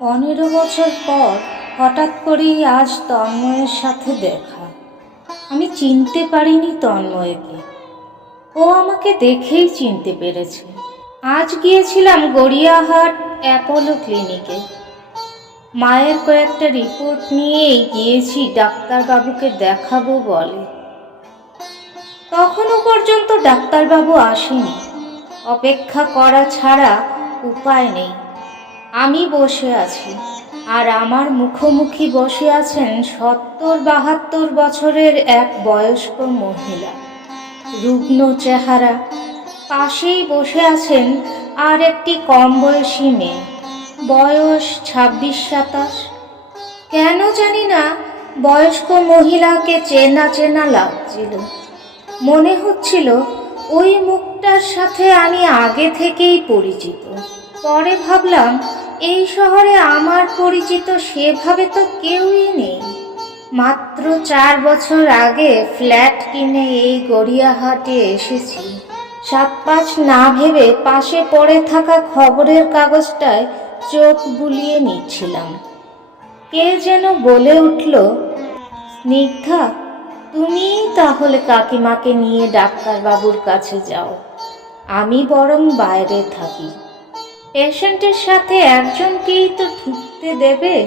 পনেরো বছর পর হঠাৎ করেই আজ তন্ময়ের সাথে দেখা। আমি চিনতে পারিনি তন্ময়কে। ও আমাকে দেখেই চিনতে পেরেছে। আজ গিয়েছিলাম গড়িয়াহাট অ্যাপোলো ক্লিনিকে। মায়ের কয়েকটা রিপোর্ট নিয়েই গিয়েছি ডাক্তারবাবুকে দেখাবো বলে। তখনও পর্যন্ত ডাক্তারবাবু আসেনি। অপেক্ষা করা ছাড়া উপায় নেই। আমি বসে আছি। আর আমার মুখোমুখি বসে আছেন সত্তর বাহাত্তর বছরের এক বয়স্ক মহিলা। রুগ্ন চেহারা। পাশেই বসে আছেন আর একটি কম বয়সী মেয়ে। বয়স ছাব্বিশ সাতাশ। কেন জানি না বয়স্ক মহিলাকে চেনা চেনা লাগছিল। মনে হচ্ছিল ওই মুখটার সাথে আমি আগে থেকেই পরিচিত। পরে ভাবলাম এই শহরে আমার পরিচিত সেভাবে তো কেউই নেই। মাত্র চার বছর আগে ফ্ল্যাট কিনে এই গড়িয়াহাটে এসেছি। সাত পাঁচ না ভেবে পাশে পড়ে থাকা খবরের কাগজটায় চোখ বুলিয়ে নিচ্ছিলাম। কে যেন বলে উঠল, স্নিগ্ধা তুমি তাহলে কাকিমাকে নিয়ে ডাক্তারবাবুর কাছে যাও। আমি বরং বাইরে থাকি। পেশেন্টের সাথে একজনকেই তো ঢুকতে দেবে।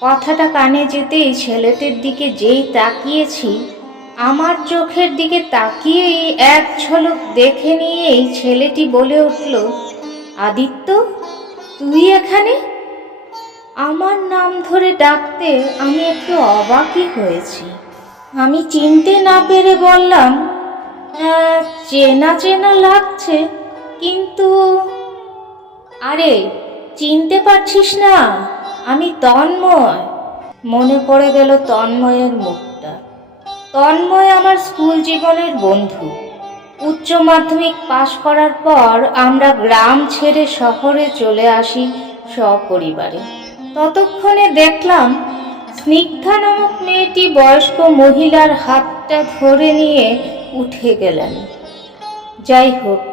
কথাটা কানে যেতেই ছেলেটির দিকে যেই তাকিয়েছি আমার চোখের দিকে তাকিয়েই এক ঝলক দেখে নিয়েই ছেলেটি বলে উঠল আদিত্য তুই এখানে? আমার নাম ধরে ডাকতে আমি একটু অবাকই হয়েছি। আমি চিনতে না পেরে বললাম "হ্যাঁ, চেনা চেনা লাগছে কিন্তু আরে, চিনতে পারছিস না? আমি তন্ময়। মনে পড়ে গেল তন্ময়ের মুখটা। তন্ময় আমার স্কুল জীবনের বন্ধু। উচ্চ মাধ্যমিক পাশ করার পর আমরা গ্রাম ছেড়ে শহরে চলে আসি সপরিবারে। ততক্ষণে দেখলাম স্নিগ্ধা নামক মেয়েটি বয়স্ক মহিলার হাতটা ধরে নিয়ে উঠে গেলেন। যাই হোক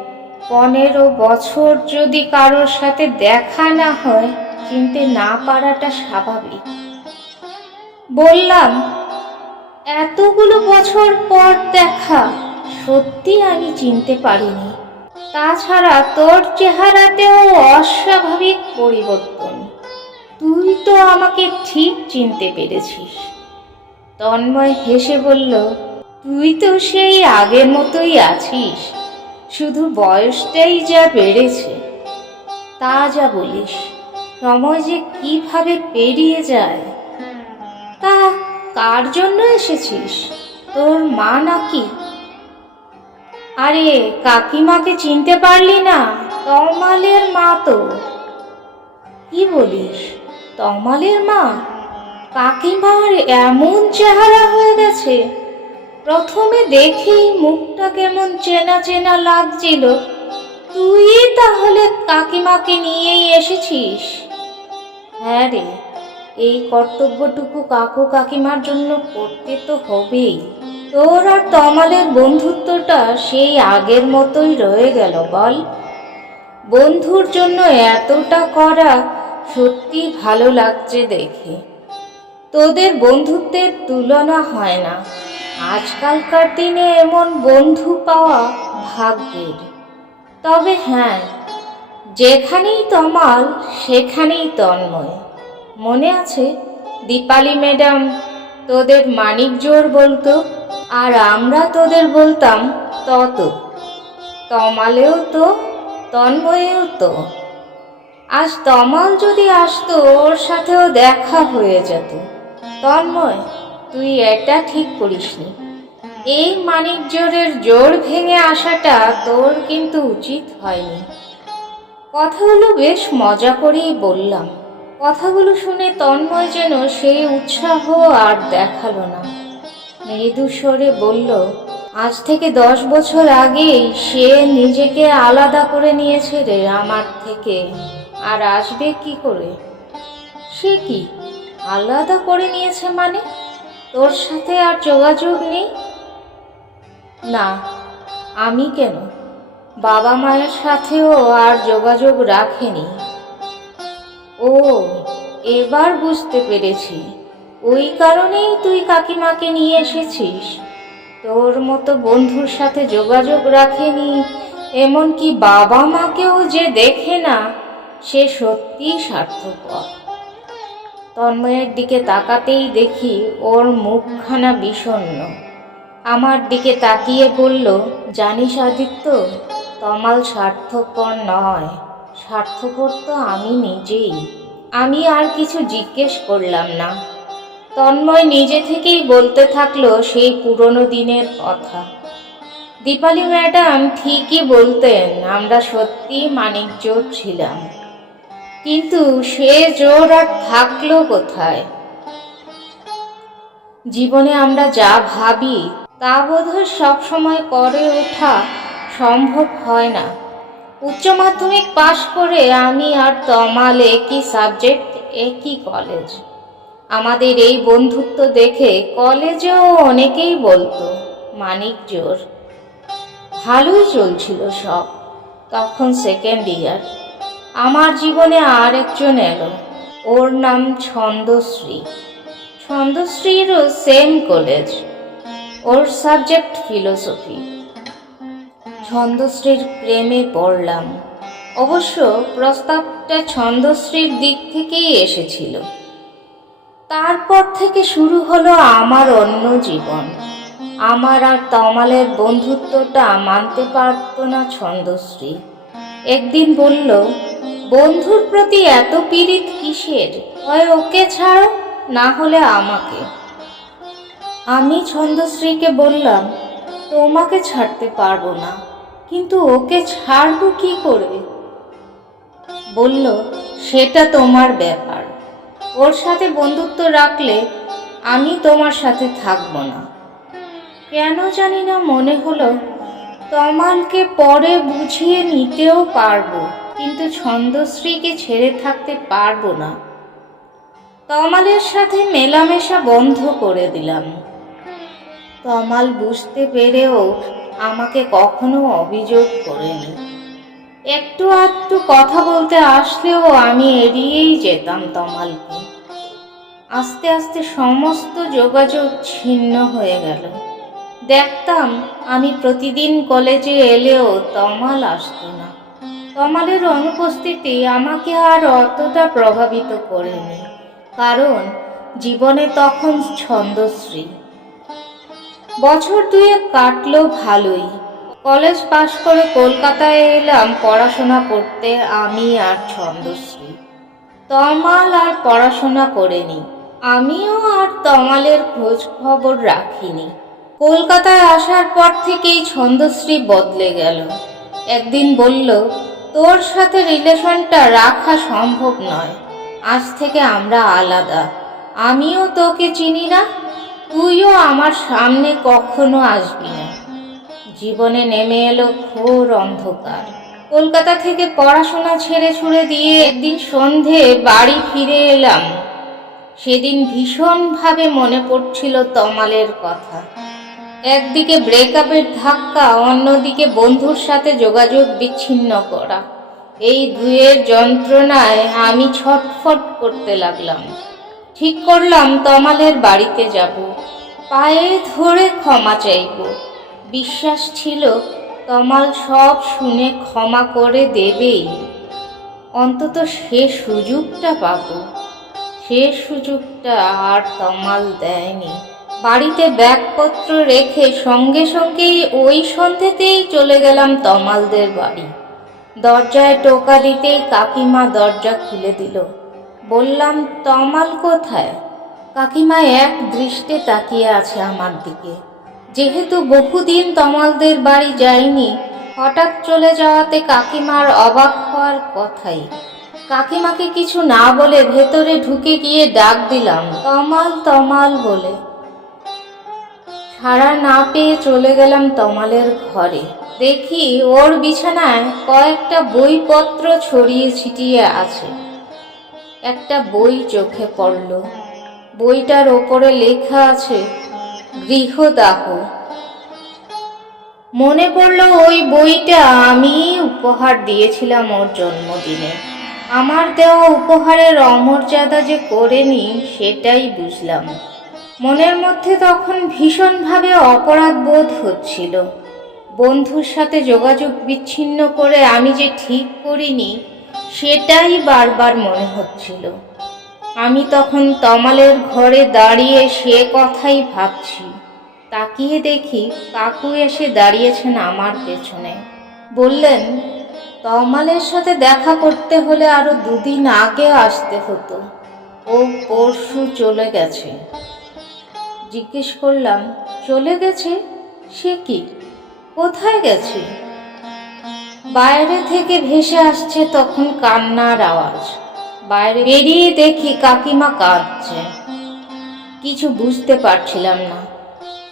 পনেরো বছর যদি কারোর সাথে দেখা না হয়, চিনতে না পারাটা স্বাভাবিক। বললাম, এতগুলো বছর পর দেখা, সত্যি আমি চিনতে পারিনি। তাছাড়া তোর চেহারাতেও অস্বাভাবিক পরিবর্তন। তুই তো আমাকে ঠিক চিনতে পেরেছিস। তন্ময় হেসে বলল, তুই তো সেই আগের মতোই আছিস। শুধু বয়সটাই যা বেড়েছে, তা যা বলিস সময় যে কীভাবে পেরিয়ে যায়, তা কার জন্য এসেছিস? তোর মা নাকি? আরে, কাকিমাকে চিনতে পারলি না? তমালের মা তো। কি বলিস, তমালের মা? কাকিমার এমন চেহারা হয়ে গেছে। প্রথমে দেখি মুখটা কেমন চেনা চেনা লাগছিল। তুই তাহলে কাকিমাকে নিয়েই এসেছিস? হ্যাঁ রে, এই কর্তব্যটুকু কাকু কাকিমার জন্য করতে তো হবেই। তোর আর তমালের বন্ধুত্বটা সেই আগের মতোই রয়ে গেল বল। বন্ধুর জন্য এতটা করা সত্যি ভালো লাগছে দেখে। তোদের বন্ধুত্বের তুলনা হয় না। আজকালকার দিনে এমন বন্ধু পাওয়া ভাগ্যের। তবে হ্যাঁ যেখানেই তমাল, সেখানেই তন্ময়। মনে আছে, দীপালি ম্যাডাম তোদের মানিক জোর বলতো, আর আমরা তোদের বলতাম তত। তমালেও তো, তন্ময়েও তো। আজ তমাল যদি আসতো, ওর সাথেও দেখা হয়ে যেত। তন্ময় তুই এটা ঠিক করিসনি। এই মানিক জোরের জোর ভেঙে আসাটা তোর কিন্তু উচিত হয়নি। কথাগুলো বেশ মজা করেই বললাম। কথাগুলো শুনে তন্ময় যেন সেই উৎসাহ আর দেখাল না। মৃদু স্বরে বলল, আজ থেকে দশ বছর আগেই সে নিজেকে আলাদা করে নিয়েছে রে আমার থেকে। আর আসবে কি করে? সে কি আলাদা করে নিয়েছে মানে? তোর সাথে আর যোগাযোগ নেই? না, আমি কেন? বাবা মায়ের সাথেও আর যোগাযোগ রাখেনি। ও, এবার বুঝতে পেরেছি। ওই কারণেই তুই কাকিমাকে নিয়ে এসেছিস। তোর মতো বন্ধুর সাথে যোগাযোগ রাখেনি, এমনকি বাবা মাকেও যে দেখে না, সে সত্যিই স্বার্থপর। তন্ময়ের দিকে তাকাতেই দেখি ওর মুখখানা বিষণ্ণ। আমার দিকে তাকিয়ে বলল, জানিস আদিত্য, তমাল স্বার্থপর নয়। স্বার্থপর তো আমি নিজেই। আমি আর কিছু জিজ্ঞেস করলাম না। তন্ময় নিজে থেকেই বলতে থাকল সেই পুরনো দিনের কথা। দীপালি ম্যাডাম ঠিকই বলতেন, আমরা সত্যি মানিক জোর ছিলাম। কিন্তু সে জোর আর থাকল কোথায়? জীবনে আমরা যা ভাবি, তা বোধহয় সবসময় করে ওঠা সম্ভব হয় না। উচ্চ মাধ্যমিক পাশ করে আমি আর তমাল একই সাবজেক্ট, একই কলেজ। আমাদের এই বন্ধুত্ব দেখে কলেজেও অনেকেই বলতো, মানিক জোর। ভালোই চলছিল সব, তখন সেকেন্ড ইয়ার আমার জীবনে আর একজন এলো। ওর নাম ছন্দশ্রী। ছন্দশ্রীরও সেম কলেজ। ওর সাবজেক্ট ফিলোসফি। ছন্দশ্রীর প্রেমে পড়লাম। অবশ্য প্রস্তাবটা ছন্দশ্রীর দিক থেকেই এসেছিল। তারপর থেকে শুরু হলো আমার অন্য জীবন। আমার আর তমালের বন্ধুত্বটা মানতে পারত না ছন্দশ্রী। একদিন বলল বন্ধুর প্রতি এত পীড়িত কিসের? হয় ওকে ছাড়ো, না হলে আমাকে। আমি ছন্দশ্রীকে বললাম, তোমাকে ছাড়তে পারব না, কিন্তু ওকে ছাড়বো কি করে? বলল, সেটা তোমার ব্যাপার। ওর সাথে বন্ধুত্ব রাখলে আমি তোমার সাথে থাকব না। কেন জানি না মনে হলো, তমালকে পরে বুঝিয়ে নিতেও পারব। কিন্তু ছন্দশ্রীকে ছেড়ে থাকতে পারব না। তমালের সাথে মেলামেশা বন্ধ করে দিলাম। তমাল বুঝতে পেরেও আমাকে কখনো অভিযোগ করেনি। একটু আধটু কথা বলতে আসলেও আমি এড়িয়েই যেতাম তমালকে। আস্তে আস্তে সমস্ত যোগাযোগ ছিন্ন হয়ে গেল। দেখতাম আমি প্রতিদিন কলেজে এলেও তমাল আসতো না। তমালের অনুপস্থিতি আমাকে আর অতটা প্রভাবিত করেনি, কারণ জীবনে তখন ছন্দশ্রী। বছর দুয়েক কাটলো ভালোই। কলেজ পাশ করে কলকাতায় এলাম পড়াশোনা করতে আমি আর ছন্দশ্রী। তমাল আর পড়াশোনা করেনি, আমিও আর তমালের খোঁজ খবর রাখিনি। কলকাতায় আসার পর থেকেই ছন্দশ্রী বদলে গেল। একদিন বলল তোর সাথে রিলেশনটা রাখা সম্ভব নয়। আজ থেকে আমরা আলাদা। আমিও তোকে চিনি না, তুইও আমার সামনে কখনো আসবি না। জীবনে নেমে এলো ঘোর অন্ধকার। কলকাতা থেকে পড়াশোনা ছেড়ে ছুড়ে দিয়ে একদিন সন্ধে বাড়ি ফিরে এলাম। সেদিন ভীষণভাবে মনে পড়ছিল তমালের কথা। একদিকে ব্রেকআপের ধাক্কা, অন্যদিকে বন্ধুর সাথে যোগাযোগ বিচ্ছিন্ন করা। এই দুয়ের যন্ত্রণায় আমি ছটফট করতে লাগলাম। ঠিক করলাম, তমালের বাড়িতে যাব। পায়ে ধরে ক্ষমা চাইব। বিশ্বাস ছিল, তমাল সব শুনে ক্ষমা করে দেবেই। অন্তত সে সুযোগটা পাব। সে সুযোগটা আর তমাল দেয়নি। বাড়িতে ব্যাগপত্র রেখে সঙ্গে সঙ্গেই ওই সন্ধ্যেতেই চলে গেলাম তমালদের বাড়ি। দরজায় টোকা দিতেই কাকিমা দরজা খুলে দিল। বললাম, তমাল কোথায়? কাকিমা এক দৃষ্টে তাকিয়ে আছে আমার দিকে। যেহেতু বহুদিন তমালদের বাড়ি যাইনি, হঠাৎ চলে যাওয়াতে কাকিমার অবাক হওয়ার কথাই। কাকিমাকে কিছু না বলে ভেতরে ঢুকে গিয়ে ডাক দিলাম, তমাল তমাল বলে। সাড়া না পেয়ে চলে গেলাম তমালের ঘরে। দেখি ওর বিছানায় কয়েকটা বইপত্র ছড়িয়ে ছিটিয়ে আছে। একটা বই চোখে পড়ল। বইটার ওপরে লেখা আছে, গৃহদাহ। মনে পড়ল ওই বইটা আমি উপহার দিয়েছিলাম ওর জন্মদিনে। আমার দেওয়া উপহারের অমর্যাদা যে করেনি, সেটাই বুঝলাম। মনের মধ্যে তখন ভীষণভাবে অপরাধ বোধ হচ্ছিল। বন্ধুর সাথে যোগাযোগ বিচ্ছিন্ন করে আমি যে ঠিক করিনি, সেটাই বারবার মনে হচ্ছিল। আমি তখন তমালের ঘরে দাঁড়িয়ে সে কথাই ভাবছি। তাকিয়ে দেখি কাকু এসে দাঁড়িয়েছেন আমার পেছনে। বললেন, তমালের সাথে দেখা করতে হলে আরও দুদিন আগে আসতে হতো। ও পরশু চলে গেছে। জিজ্ঞেস করলাম, চলে গেছে? সে কি? কোথায় গেছে? বাইরে থেকে ভেসে আসছে তখন কান্নার আওয়াজ। বাইরে বেরিয়ে দেখি কাকিমা কাঁদছে। কিছু বুঝতে পারছিলাম না।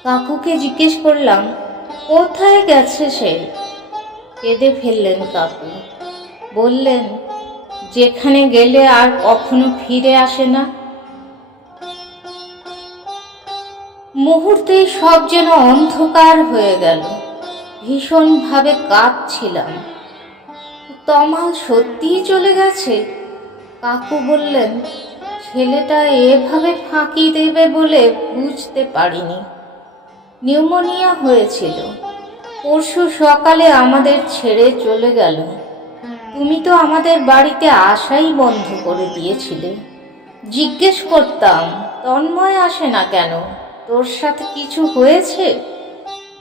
কাকুকে জিজ্ঞেস করলাম, কোথায় গেছে সে? কেঁদে ফেললেন কাকু। বললেন, যেখানে গেলে আর কখনো ফিরে আসে না। মুহূর্তেই সব যেন অন্ধকার হয়ে গেল। ভীষণভাবে কাঁদছিলাম তমাল সত্যিই চলে গেছে? কাকু বললেন, ছেলেটা এভাবে ফাঁকি দেবে বলে বুঝতে পারিনি। নিউমোনিয়া হয়েছিল। পরশু সকালে আমাদের ছেড়ে চলে গেল। তুমি তো আমাদের বাড়িতে আসাই বন্ধ করে দিয়েছিলে। জিজ্ঞেস করতাম, তন্ময় আসে না কেন? তোর সাথে কিছু হয়েছে?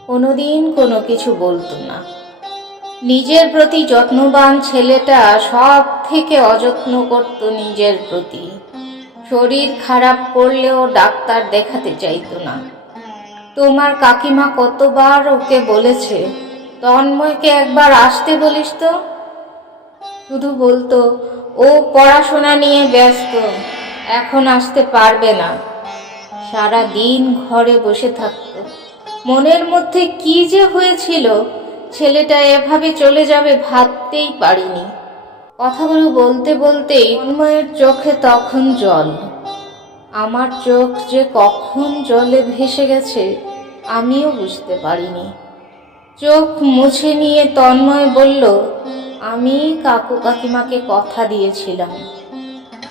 কোনোদিন কোনো কিছু বলতো না। নিজের প্রতি যত্নবান ছেলেটা সব থেকে অযত্ন করত নিজের প্রতি। শরীর খারাপ করলেও ডাক্তার দেখাতে চাইতো না। তোমার কাকিমা কতবার ওকে বলেছে, তন্ময়কে একবার আসতে বলিস তো? শুধু বলতো, ও পড়াশোনা নিয়ে ব্যস্ত, এখন আসতে পারবে না। সারা দিন ঘরে বসে থাকতো। মনের মধ্যে কি যে হয়েছিল, ছেলেটা এভাবে চলে যাবে ভাবতেই পারিনি। কথাগুলো বলতে বলতেই তন্ময়ের চোখে তখন জল। আমার চোখ যে কখন জলে ভেসে গেছে, আমিও বুঝতে পারিনি। চোখ মুছে নিয়ে তন্ময় বলল, আমি কাকু কাকিমাকে কথা দিয়েছিলাম।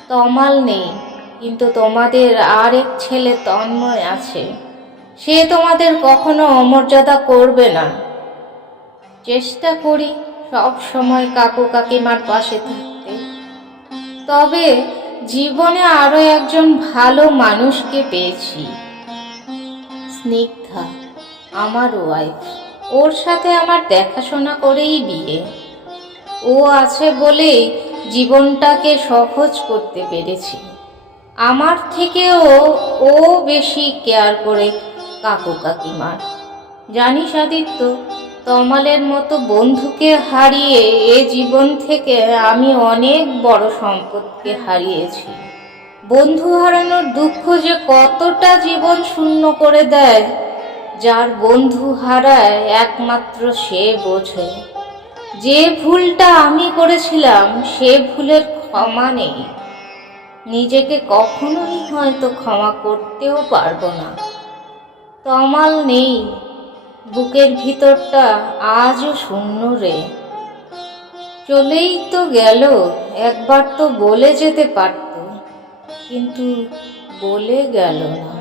তমাল নেই। কিন্তু তোমাদের আরেক ছেলে তন্ময় আছে। সে তোমাদের কখনো অমর্যাদা করবে না। চেষ্টা করি সব সময় কাকু কাকিমার পাশে থাকতে। তবে জীবনে আরও একজন ভালো মানুষকে পেয়েছি। স্নিগ্ধা, আমার ওয়াইফ ওর সাথে আমার দেখাশোনা করেই বিয়ে। ও আছে বলেই জীবনটাকে সহজ করতে পেরেছি। আমার থেকেও ও বেশি কেয়ার করে কাকু কাকিমার। জানিস আদিত্য, তমালের মতো বন্ধুকে হারিয়ে এ জীবন থেকে আমি অনেক বড় সম্পদকে হারিয়েছি। বন্ধু হারানোর দুঃখ যে কতটা জীবন শূন্য করে দেয়, যার বন্ধু হারায় একমাত্র সে বোঝে। যে ভুলটা আমি করেছিলাম, সে ভুলের ক্ষমা নেই। নিজেকে কখনোই হয়তো ক্ষমা করতেও পারব না। তমাল নেই, বুকের ভিতরটা আজও শূন্য রে। চলেই তো গেল, একবার তো বলে যেতে পারত, কিন্তু বলে গেল না।